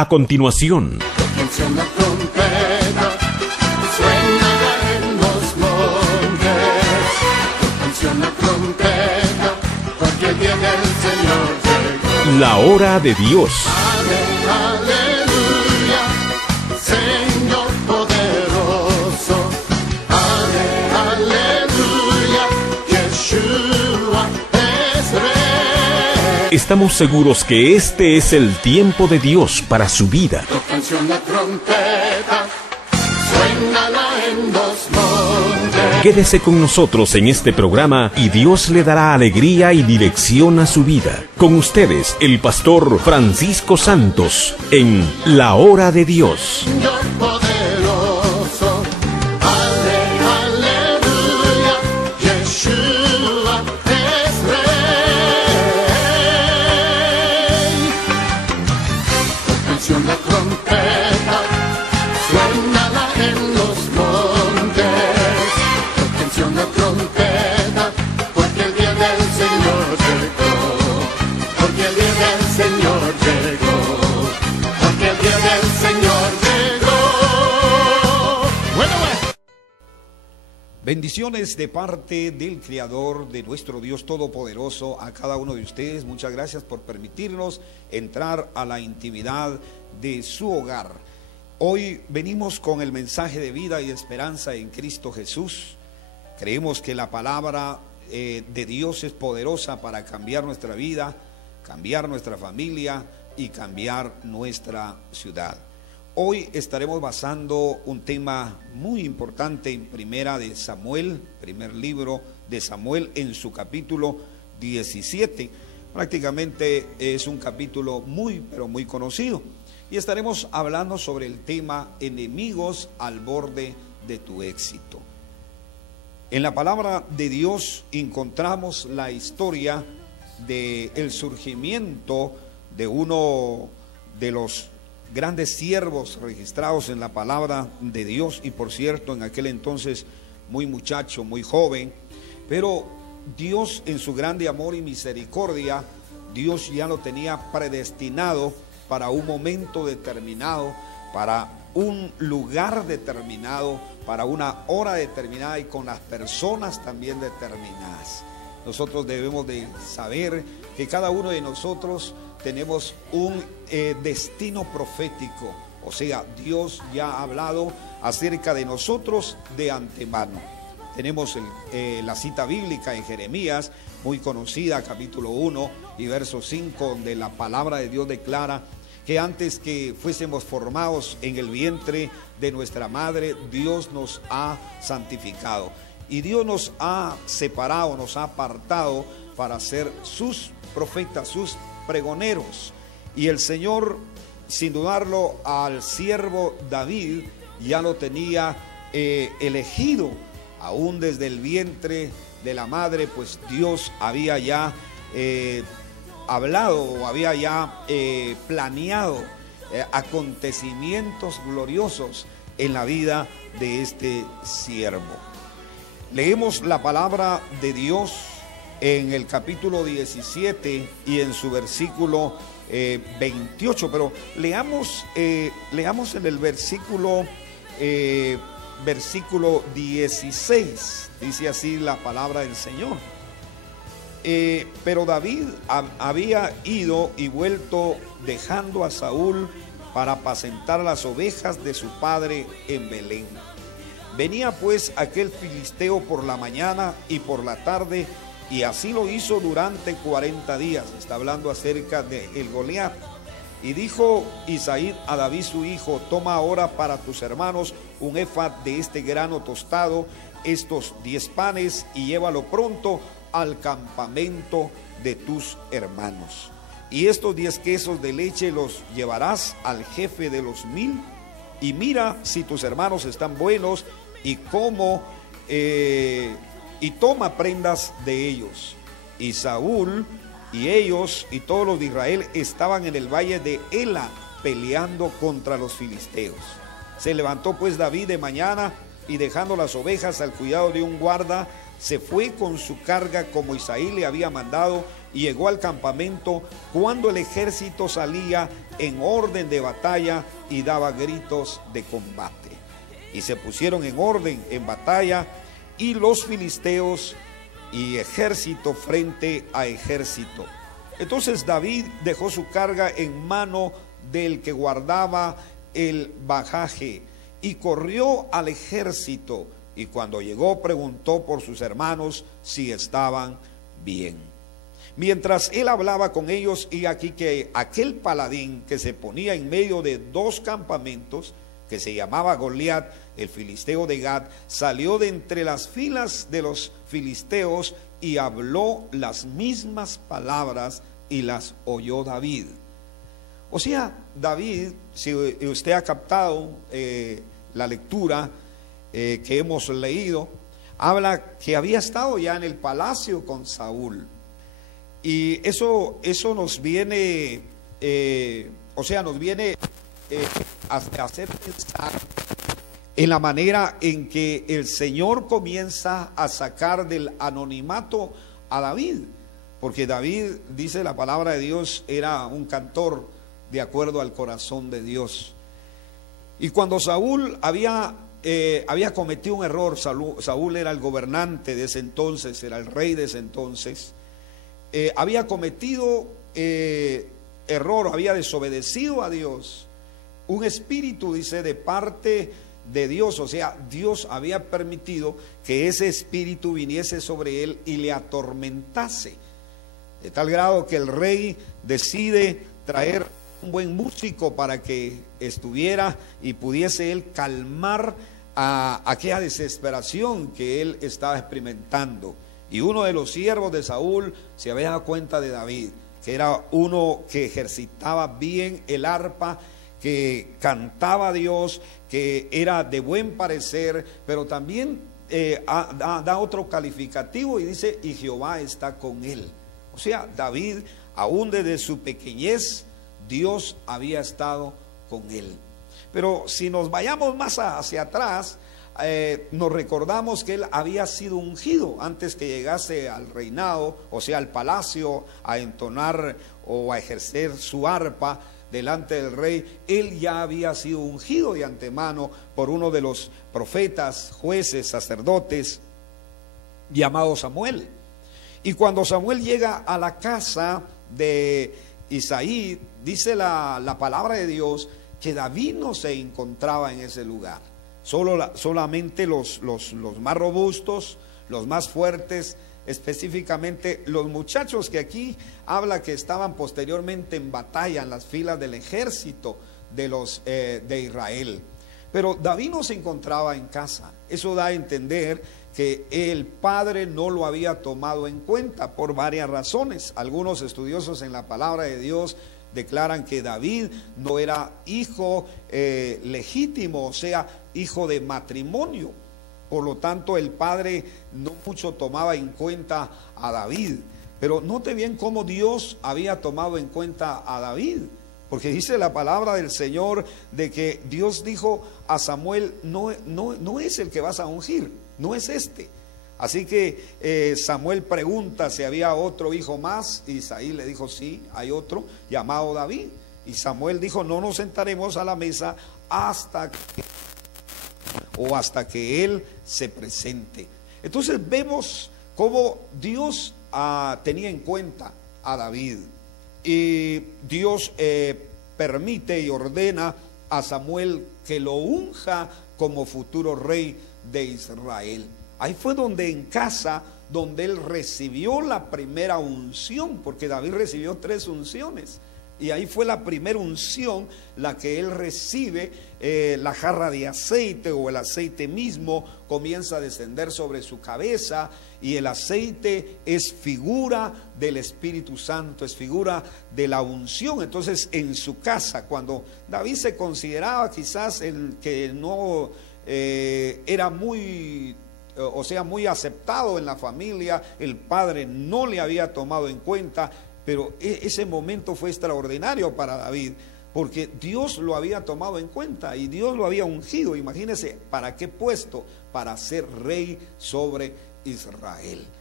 A continuación, Funciona trompeta, suena en los montes. Funciona trompeta, porque el día del Señor llegó. la hora de Dios. Aleluya, Señor poderoso. Aleluya, Yeshua es Rey. Estamos seguros que este es el tiempo de Dios para su vida. Canción la trompeta, suénala en los montes. Quédese con nosotros en este programa y Dios le dará alegría y dirección a su vida. Con ustedes, el pastor Francisco Santos, en La Hora de Dios. Señor poderoso, aleluya, Yeshua es Rey. Canción la trompeta, suénala en los montes. Canción la trompeta, porque el día del Señor llegó. Porque el día del Señor llegó. Porque el día del Señor llegó. Bueno. Bendiciones de parte del Creador, de nuestro Dios Todopoderoso, a cada uno de ustedes. Muchas gracias por permitirnos entrar a la intimidad de su hogar. Hoy venimos con el mensaje de vida y esperanza en Cristo Jesús. Creemos que la palabra de Dios es poderosa para cambiar nuestra vida, cambiar nuestra familia y cambiar nuestra ciudad. Hoy estaremos basando un tema muy importante en Primera de Samuel, primer libro de Samuel, en su capítulo 17. Prácticamente es un capítulo muy, pero muy conocido. Y estaremos hablando sobre el tema enemigos al borde de tu éxito. En la palabra de Dios encontramos la historia del surgimiento de uno de los grandes siervos registrados en la palabra de Dios, y por cierto en aquel entonces muy muchacho, muy joven, pero Dios en su grande amor y misericordia, Dios ya lo tenía predestinado para un momento determinado, para un lugar determinado, para una hora determinada y con las personas también determinadas. Nosotros debemos de saber que cada uno de nosotros tenemos un destino profético, o sea, Dios ya ha hablado acerca de nosotros de antemano. Tenemos la cita bíblica en Jeremías, muy conocida, capítulo 1 y verso 5, donde la palabra de Dios declara que antes que fuésemos formados en el vientre de nuestra madre, Dios nos ha santificado. Y Dios nos ha separado, nos ha apartado para ser sus profetas, sus pregoneros. Y el Señor, sin dudarlo, al siervo David ya lo tenía elegido, aún desde el vientre de la madre, pues Dios había ya hablado o había ya planeado acontecimientos gloriosos en la vida de este siervo. Leemos la palabra de Dios en el capítulo 17 y en su versículo 28, pero leamos en el versículo 16, dice así la palabra del Señor. Pero David había ido y vuelto dejando a Saúl para apacentar las ovejas de su padre en Belén. Venía pues aquel filisteo por la mañana y por la tarde, y así lo hizo durante 40 días. Está hablando acerca de el Goliat. Y dijo Isaí a David su hijo: toma ahora para tus hermanos un ephah de este grano tostado, estos 10 panes, y llévalo pronto al campamento de tus hermanos. Y estos 10 quesos de leche los llevarás al jefe de los 1000, y mira si tus hermanos están buenos, y toma prendas de ellos. Y Saúl y ellos y todos los de Israel estaban en el valle de Ela peleando contra los filisteos. Se levantó pues David de mañana, y dejando las ovejas al cuidado de un guarda se fue con su carga como Isaí le había mandado y llegó al campamento cuando el ejército salía en orden de batalla y daba gritos de combate. Y se pusieron en orden en batalla y los filisteos y ejército frente a ejército. Entonces David dejó su carga en mano del que guardaba el bagaje y corrió al ejército, y cuando llegó preguntó por sus hermanos si estaban bien. Mientras él hablaba con ellos, y aquí que aquel paladín que se ponía en medio de dos campamentos, que se llamaba Goliat, el filisteo de Gat, salió de entre las filas de los filisteos y habló las mismas palabras y las oyó David. O sea, David, si usted ha captado la lectura que hemos leído, habla que había estado ya en el palacio con Saúl. Y eso nos viene, nos viene a hacer pensar en la manera en que el Señor comienza a sacar del anonimato a David. Porque David, dice la palabra de Dios, era un cantor de acuerdo al corazón de Dios. Y cuando Saúl había cometido un error, Saúl era el gobernante de ese entonces, era el rey de ese entonces, había cometido error, había desobedecido a Dios. Un espíritu, dice, de parte de Dios, o sea, Dios había permitido que ese espíritu viniese sobre él y le atormentase, de tal grado que el rey decide traer un buen músico para que estuviera y pudiese él calmar a aquella desesperación que él estaba experimentando. Y uno de los siervos de Saúl se había dado cuenta de David, que era uno que ejercitaba bien el arpa, que cantaba a Dios, que era de buen parecer, pero también da otro calificativo y dice, y Jehová está con él. O sea, David, aún desde su pequeñez, Dios había estado con él. Pero si nos vayamos más hacia atrás, nos recordamos que él había sido ungido antes que llegase al reinado, o sea, al palacio, a entonar o a ejercer su arpa delante del rey. Él ya había sido ungido de antemano por uno de los profetas, jueces, sacerdotes, llamado Samuel. Y cuando Samuel llega a la casa de Isaí, dice la palabra de Dios que David no se encontraba en ese lugar. Solamente los más robustos, los más fuertes, específicamente los muchachos que aquí habla que estaban posteriormente en batalla en las filas del ejército de Israel. Pero David no se encontraba en casa. Eso da a entender que el padre no lo había tomado en cuenta por varias razones. Algunos estudiosos en la palabra de Dios declaran que David no era hijo legítimo, o sea, hijo de matrimonio. Por lo tanto, el padre no mucho tomaba en cuenta a David. Pero note bien cómo Dios había tomado en cuenta a David. Porque dice la palabra del Señor de que Dios dijo a Samuel, no es el que vas a ungir, no es este. Así que Samuel pregunta si había otro hijo más, y Isaí le dijo, sí, hay otro llamado David. Y Samuel dijo, no nos sentaremos a la mesa hasta que él se presente. Entonces vemos cómo Dios tenía en cuenta a David. Y Dios permite y ordena a Samuel que lo unja como futuro rey de Israel. Ahí fue donde en casa, donde él recibió la primera unción, porque David recibió 3 unciones. Y ahí fue la primera unción, la que él recibe, la jarra de aceite o el aceite mismo comienza a descender sobre su cabeza, y el aceite es figura del Espíritu Santo, es figura de la unción. Entonces en su casa, cuando David se consideraba quizás el que no era muy aceptado en la familia, el padre no le había tomado en cuenta. Pero ese momento fue extraordinario para David, porque Dios lo había tomado en cuenta y Dios lo había ungido. Imagínense, ¿para qué puesto? Para ser rey sobre Israel.